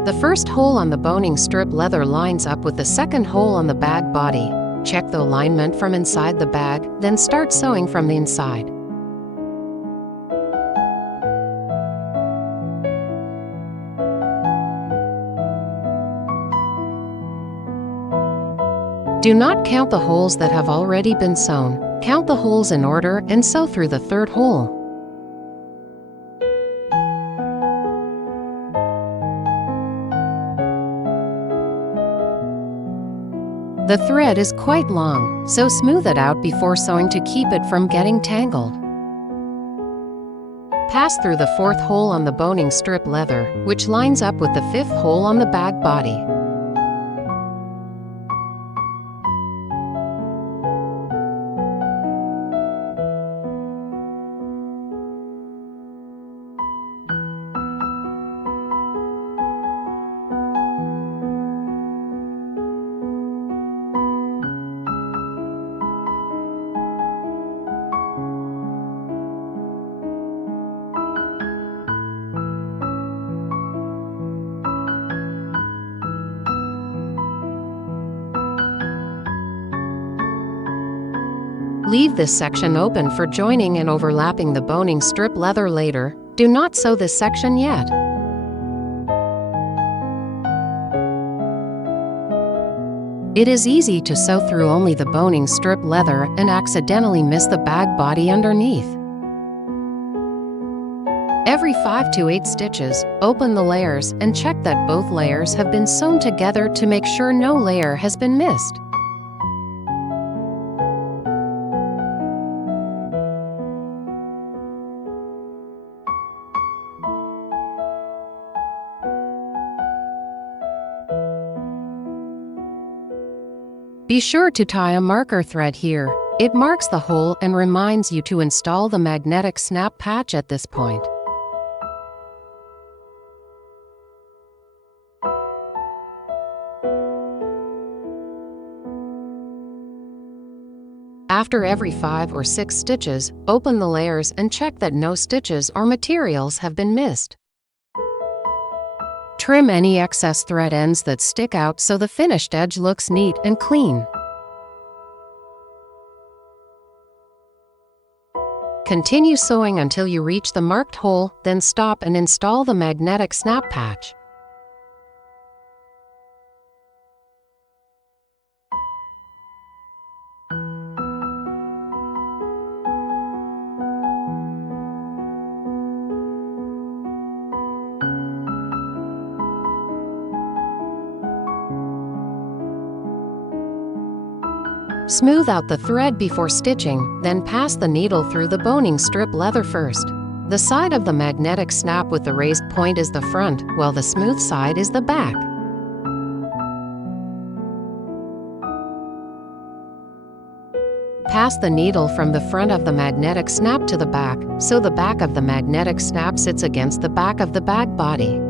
The first hole on the boning strip leather lines up with the second hole on the bag body. Check the alignment from inside the bag, then start sewing from the inside. Do not count the holes that have already been sewn. Count the holes in order and sew through the third hole. The thread is quite long, so smooth it out before sewing to keep it from getting tangled. Pass through the fourth hole on the boning strip leather, which lines up with the fifth hole on the bag body. Leave this section open for joining and overlapping the boning strip leather later. Do not sew this section yet. It is easy to sew through only the boning strip leather and accidentally miss the bag body underneath. Every 5 to 8 stitches, open the layers and check that both layers have been sewn together to make sure no layer has been missed. Be sure to tie a marker thread here. It marks the hole and reminds you to install the magnetic snap patch at this point. After every 5 or 6 stitches, open the layers and check that no stitches or materials have been missed. Trim any excess thread ends that stick out so the finished edge looks neat and clean. Continue sewing until you reach the marked hole, then stop and install the magnetic snap patch. Smooth out the thread before stitching, then pass the needle through the boning strip leather first. The side of the magnetic snap with the raised point is the front, while the smooth side is the back. Pass the needle from the front of the magnetic snap to the back, so the back of the magnetic snap sits against the back of the bag body.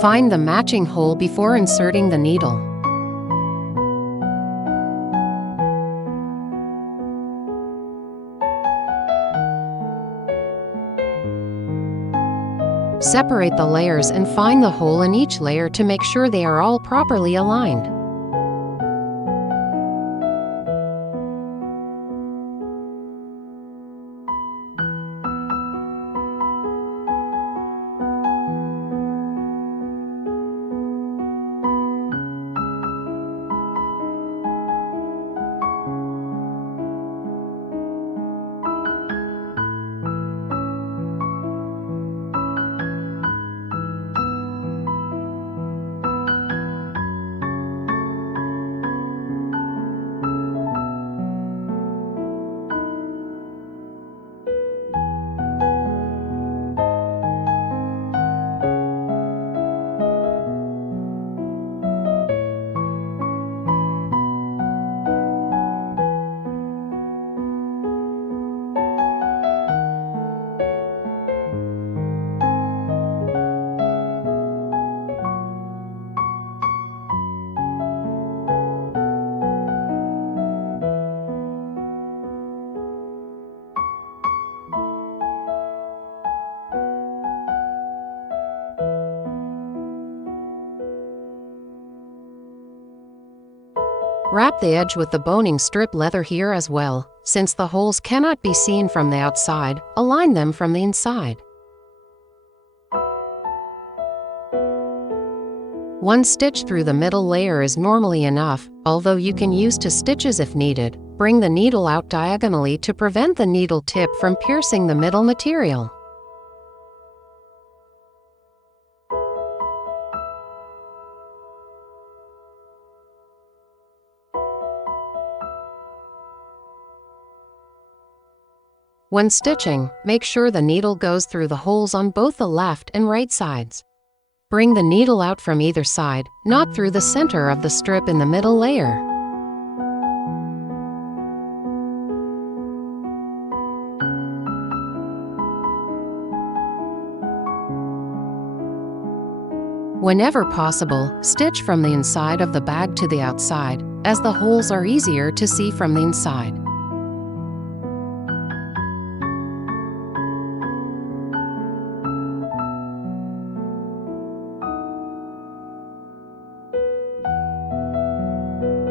Find the matching hole before inserting the needle. Separate the layers and find the hole in each layer to make sure they are all properly aligned. Wrap the edge with the boning strip leather here as well. Since the holes cannot be seen from the outside, align them from the inside. One stitch through the middle layer is normally enough, although you can use 2 stitches if needed. Bring the needle out diagonally to prevent the needle tip from piercing the middle material. When stitching, make sure the needle goes through the holes on both the left and right sides. Bring the needle out from either side, not through the center of the strip in the middle layer. Whenever possible, stitch from the inside of the bag to the outside, as the holes are easier to see from the inside.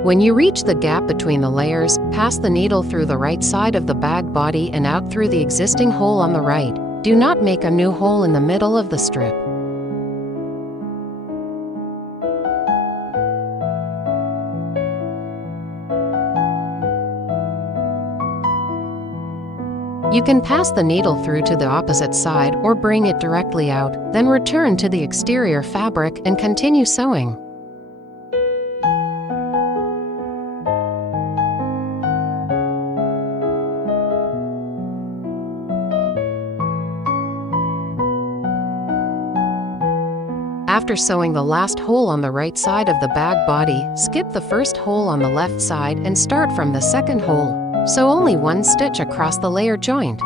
When you reach the gap between the layers, pass the needle through the right side of the bag body and out through the existing hole on the right. Do not make a new hole in the middle of the strip. You can pass the needle through to the opposite side or bring it directly out, then return to the exterior fabric and continue sewing. After sewing the last hole on the right side of the bag body, skip the first hole on the left side and start from the second hole. Sew only 1 stitch across the layer joint.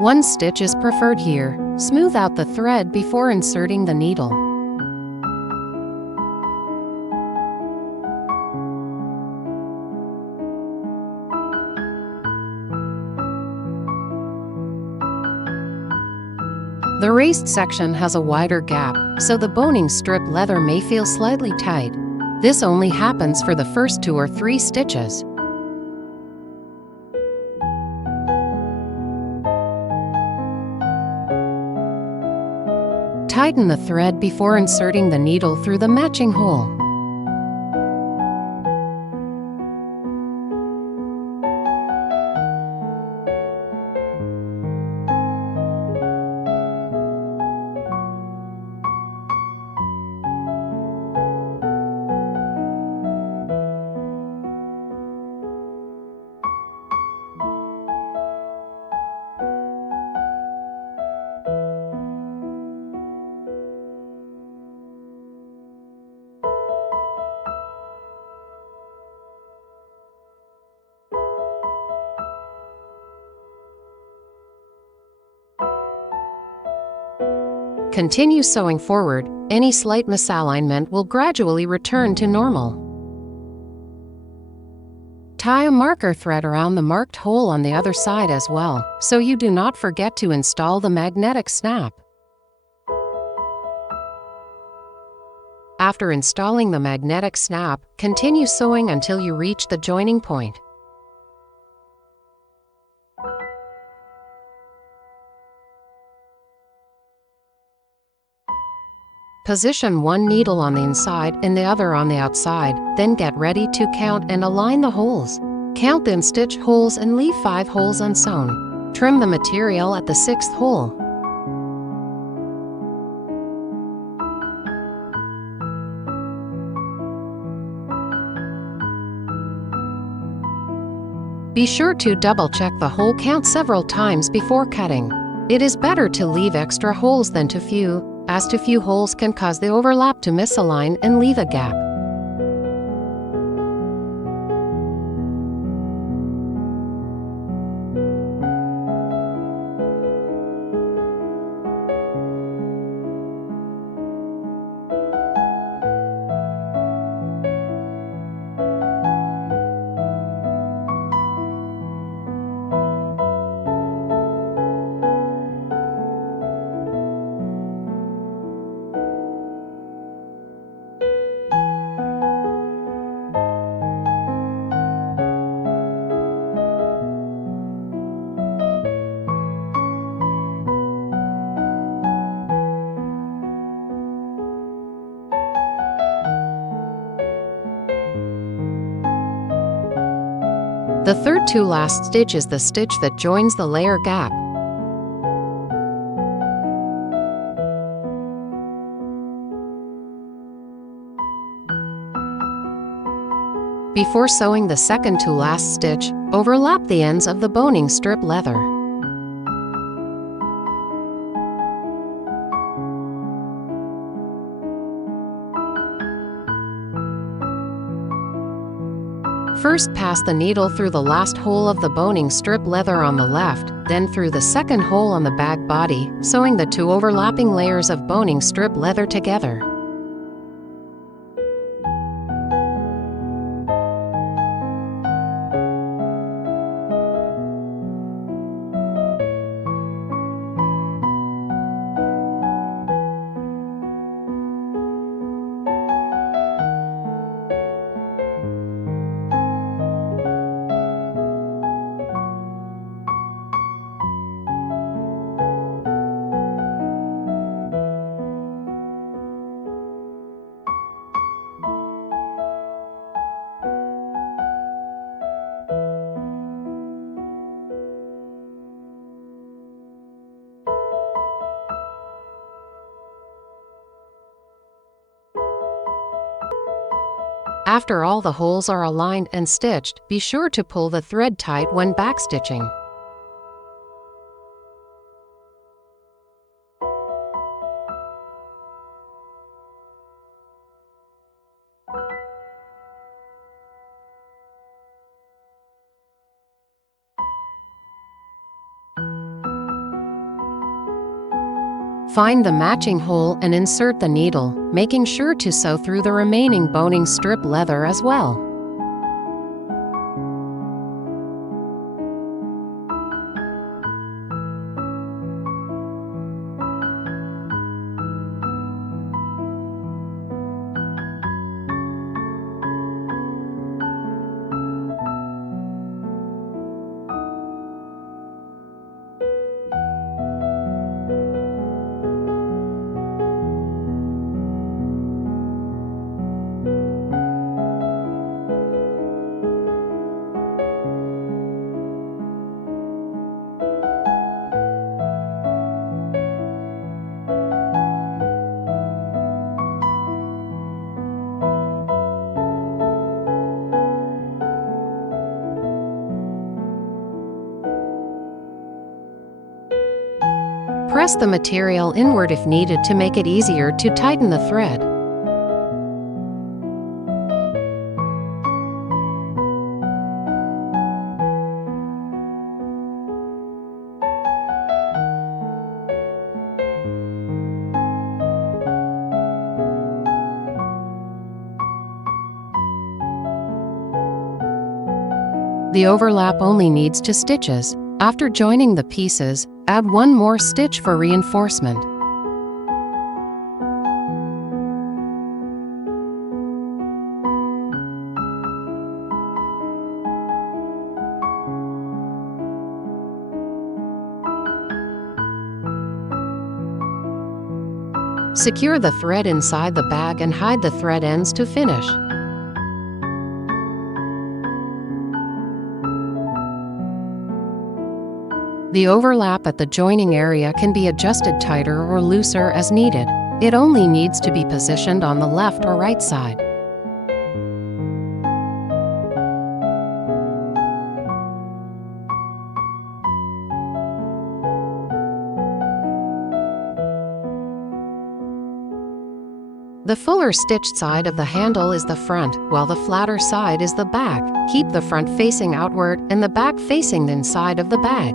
One stitch is preferred here. Smooth out the thread before inserting the needle. The raised section has a wider gap, so the boning strip leather may feel slightly tight. This only happens for the first 2 or 3 stitches. Tighten the thread before inserting the needle through the matching hole. Continue sewing forward. Any slight misalignment will gradually return to normal. Tie a marker thread around the marked hole on the other side as well, so you do not forget to install the magnetic snap. After installing the magnetic snap, continue sewing until you reach the joining point. Position 1 needle on the inside and the other on the outside, then get ready to count and align the holes. Count the stitched holes and leave 5 holes unsewn. Trim the material at the 6th hole. Be sure to double-check the hole count several times before cutting. It is better to leave extra holes than too few, as too few holes can cause the overlap to misalign and leave a gap. The third to last stitch is the stitch that joins the layer gap. Before sewing the second to last stitch, overlap the ends of the boning strip leather. First, pass the needle through the last hole of the boning strip leather on the left, then through the second hole on the bag body, sewing the two overlapping layers of boning strip leather together. After all the holes are aligned and stitched, be sure to pull the thread tight when backstitching. Find the matching hole and insert the needle, making sure to sew through the remaining boning strip leather as well. Press the material inward if needed to make it easier to tighten the thread. The overlap only needs 2 stitches. After joining the pieces, add 1 more stitch for reinforcement. Secure the thread inside the bag and hide the thread ends to finish. The overlap at the joining area can be adjusted tighter or looser as needed. It only needs to be positioned on the left or right side. The fuller stitched side of the handle is the front, while the flatter side is the back. Keep the front facing outward and the back facing the inside of the bag.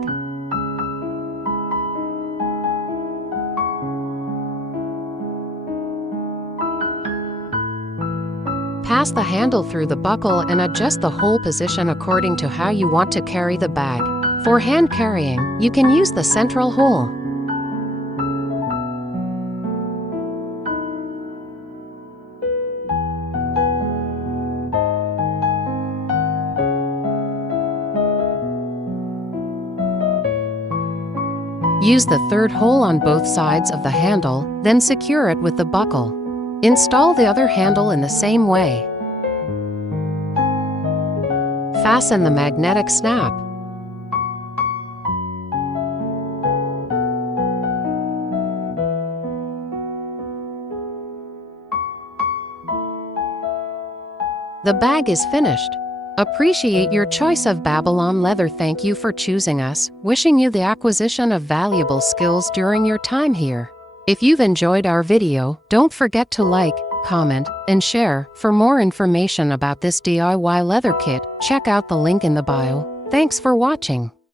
Pass the handle through the buckle and adjust the hole position according to how you want to carry the bag. For hand carrying, you can use the central hole. Use the third hole on both sides of the handle, then secure it with the buckle. Install the other handle in the same way. fasten the magnetic snap. The bag is finished. Appreciate your choice of Babylon leather. Thank you for choosing us, wishing you the acquisition of valuable skills during your time here. If you've enjoyed our video, don't forget to like, comment, and share. For more information about this DIY leather kit, check out the link in the bio. Thanks for watching.